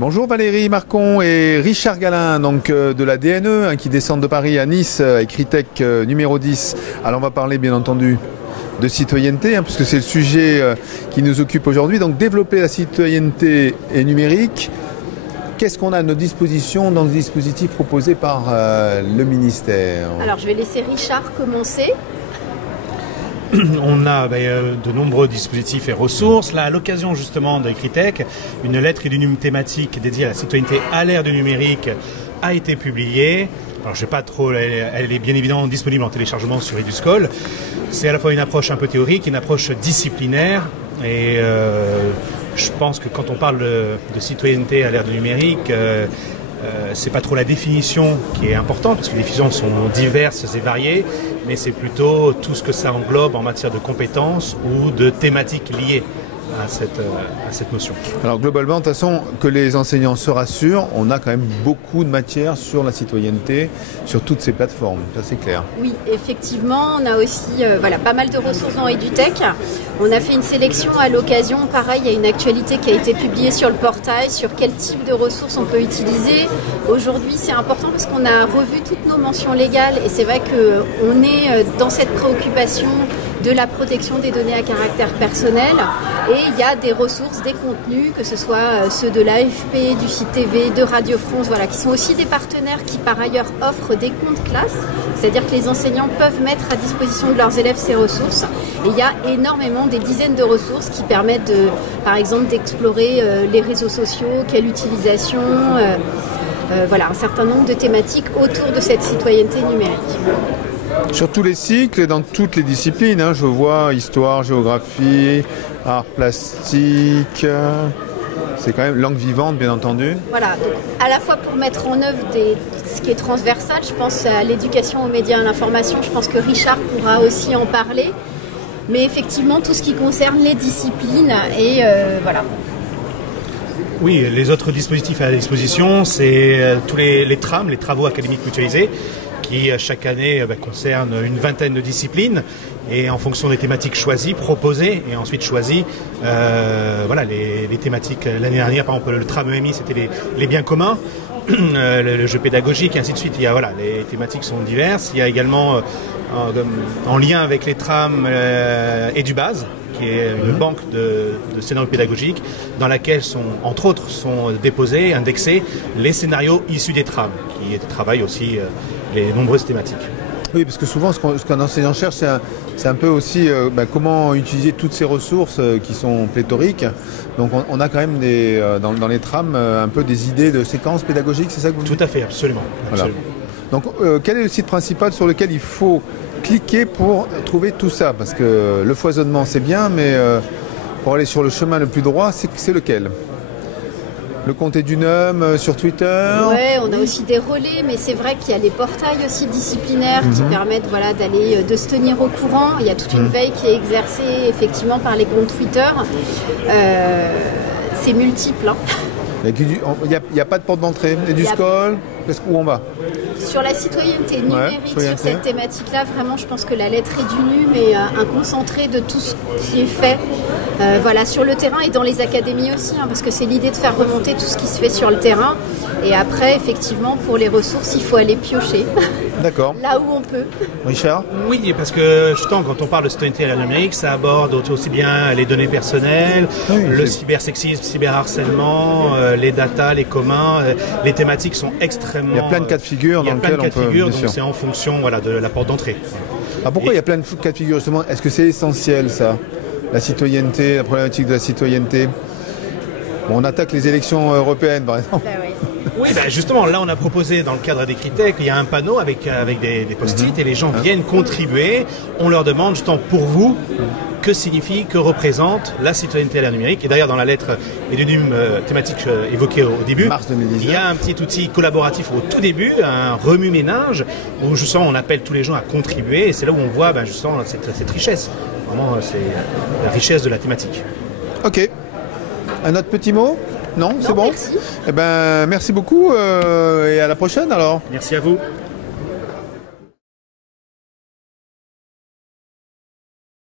Bonjour Valérie Marcon et Richard Galin, donc de la DNE, qui descendent de Paris à Nice, Ecritech numéro 10. Alors on va parler bien entendu de citoyenneté, puisque c'est le sujet qui nous occupe aujourd'hui. Donc développer la citoyenneté et numérique. Qu'est-ce qu'on a à nos dispositions dans le dispositif proposé par le ministère? Alors je vais laisser Richard commencer. On a de nombreux dispositifs et ressources. Là, à l'occasion justement d'Ecritech, une lettre et une thématique dédiée à la citoyenneté à l'ère du numérique a été publiée. Alors je ne sais pas trop, elle est bien évidemment disponible en téléchargement sur Eduscol. C'est à la fois une approche un peu théorique, une approche disciplinaire. Et je pense que quand on parle de citoyenneté à l'ère du numérique, c'est pas trop la définition qui est importante, parce que les définitions sont diverses et variées, mais c'est plutôt tout ce que ça englobe en matière de compétences ou de thématiques liées à cette notion. Alors globalement, de toute façon, que les enseignants se rassurent, on a quand même beaucoup de matière sur la citoyenneté, sur toutes ces plateformes, ça c'est clair. Oui, effectivement, on a aussi pas mal de ressources dans EduTech. On a fait une sélection à l'occasion, pareil, il y a une actualité qui a été publiée sur le portail, sur quel type de ressources on peut utiliser. Aujourd'hui, c'est important parce qu'on a revu toutes nos mentions légales et c'est vrai qu'on est dans cette préoccupation de la protection des données à caractère personnel, et il y a des ressources, des contenus, que ce soit ceux de l'AFP, du site TV, de Radio France, qui sont aussi des partenaires qui par ailleurs offrent des comptes classe, c'est-à-dire que les enseignants peuvent mettre à disposition de leurs élèves ces ressources, et il y a énormément, des dizaines de ressources qui permettent par exemple d'explorer les réseaux sociaux, quelle utilisation, un certain nombre de thématiques autour de cette citoyenneté numérique. Sur tous les cycles et dans toutes les disciplines, je vois histoire, géographie, art plastique, c'est quand même langue vivante bien entendu. Voilà, donc à la fois pour mettre en œuvre ce qui est transversal, je pense à l'éducation aux médias et à l'information, je pense que Richard pourra aussi en parler, mais effectivement tout ce qui concerne les disciplines et voilà. Oui, les autres dispositifs à la disposition, c'est tous les TRAM, les travaux académiques mutualisés, qui chaque année concerne une vingtaine de disciplines et en fonction des thématiques choisies, proposées et ensuite choisies, les thématiques. L'année dernière, par exemple, le tram EMI, c'était les biens communs, le jeu pédagogique, et ainsi de suite. Les thématiques sont diverses. Il y a également, en lien avec les trams, EduBase, qui est une banque de scénarios pédagogiques dans laquelle entre autres, sont déposés, indexés les scénarios issus des trams, qui travaillent aussi les nombreuses thématiques. Oui, parce que souvent, ce qu'un enseignant cherche, c'est un peu aussi comment utiliser toutes ces ressources qui sont pléthoriques. Donc, on a quand même dans les trams un peu des idées de séquences pédagogiques, c'est ça que vous dites? Tout à fait, absolument. Voilà. Donc, quel est le site principal sur lequel il faut cliquer pour trouver tout ça? Parce que le foisonnement, c'est bien, mais pour aller sur le chemin le plus droit, c'est lequel? Le compte Edunum sur Twitter. Oui, on a aussi des relais, mais c'est vrai qu'il y a les portails aussi disciplinaires qui permettent de se tenir au courant. Il y a toute une veille qui est exercée effectivement par les comptes Twitter. C'est multiple. Il n'y a pas de porte d'entrée. Eduscol, où on va? Sur la citoyenneté numérique, sur cette thématique-là, vraiment, je pense que la lettre Edunum est un concentré de tout ce qui est fait sur le terrain et dans les académies aussi, parce que c'est l'idée de faire remonter tout ce qui se fait sur le terrain. Et après, effectivement, pour les ressources, il faut aller piocher. D'accord. Là où on peut. Richard? Oui, parce que justement, quand on parle de citoyenneté à l'ère numérique, ça aborde aussi bien les données personnelles, le cybersexisme, cyberharcèlement, les data, les communs. Les thématiques sont extrêmement... Il y a plein de cas de figure dans lesquels on peut... Donc c'est en fonction de la porte d'entrée. Pourquoi il y a plein de cas de figure justement? Est-ce que c'est essentiel ça? La citoyenneté, la problématique de la citoyenneté. On attaque les élections européennes par exemple. Oui, justement, là on a proposé dans le cadre d'Ecritech, il y a un panneau avec des post-it et les gens viennent contribuer. On leur demande justement pour vous, que signifie, que représente la citoyenneté à l'ère numérique. Et d'ailleurs dans la lettre Edunum thématique évoquée au début, mars 2019, il y a un petit outil collaboratif au tout début, un remue-ménage, où justement on appelle tous les gens à contribuer et c'est là où on voit justement cette richesse. Vraiment, c'est la richesse de la thématique. Ok. Un autre petit mot? Non, c'est bon? Merci. Merci beaucoup et à la prochaine alors. Merci à vous.